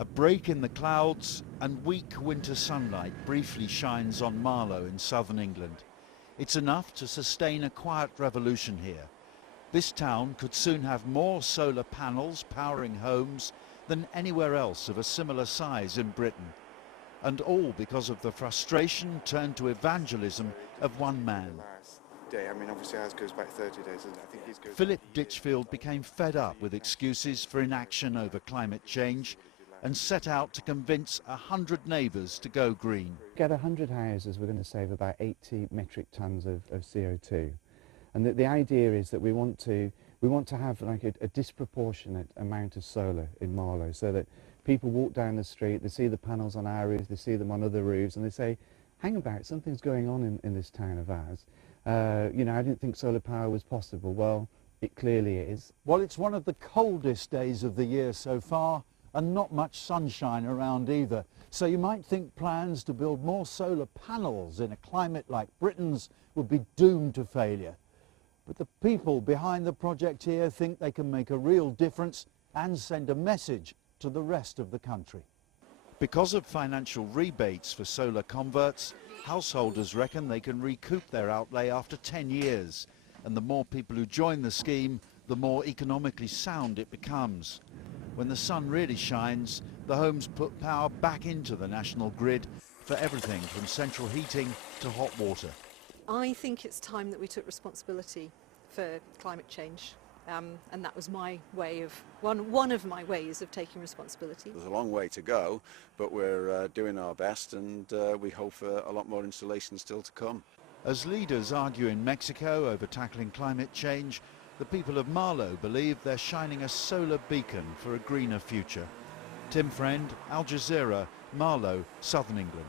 A break in the clouds and weak winter sunlight briefly shines on Marlow in southern England. It's enough to sustain a quiet revolution here. This town could soon have more solar panels powering homes than anywhere else of a similar size in Britain. And all because of the frustration turned to evangelism of one man. I mean, obviously ours goes back 30 days, doesn't it? I think his goes Philip Ditchfield became fed up with excuses for inaction over climate change and set out to convince 100 neighbours to go green. Get 100 houses, we're going to save about 80 metric tonnes of CO2. And the idea is that we want to have like a disproportionate amount of solar in Marlow, so that people walk down the street, they see the panels on our roofs, they see them on other roofs, and they say, hang about, something's going on in this town of ours. You know, I didn't think solar power was possible. Well, it clearly is. Well, it's one of the coldest days of the year so far, and not much sunshine around either. So you might think plans to build more solar panels in a climate like Britain's would be doomed to failure. But the people behind the project here think they can make a real difference and send a message to the rest of the country. Because of financial rebates for solar converts, householders reckon they can recoup their outlay after 10 years. And the more people who join the scheme, the more economically sound it becomes. When the sun really shines, the homes put power back into the national grid for everything from central heating to hot water. I think it's time that we took responsibility for climate change, and that was my way of, one of my ways of taking responsibility. There's a long way to go, but we're doing our best, and we hope for a lot more installations still to come. As leaders argue in Mexico over tackling climate change, the people of Marlow believe they're shining a solar beacon for a greener future. Tim Friend, Al Jazeera, Marlow, southern England.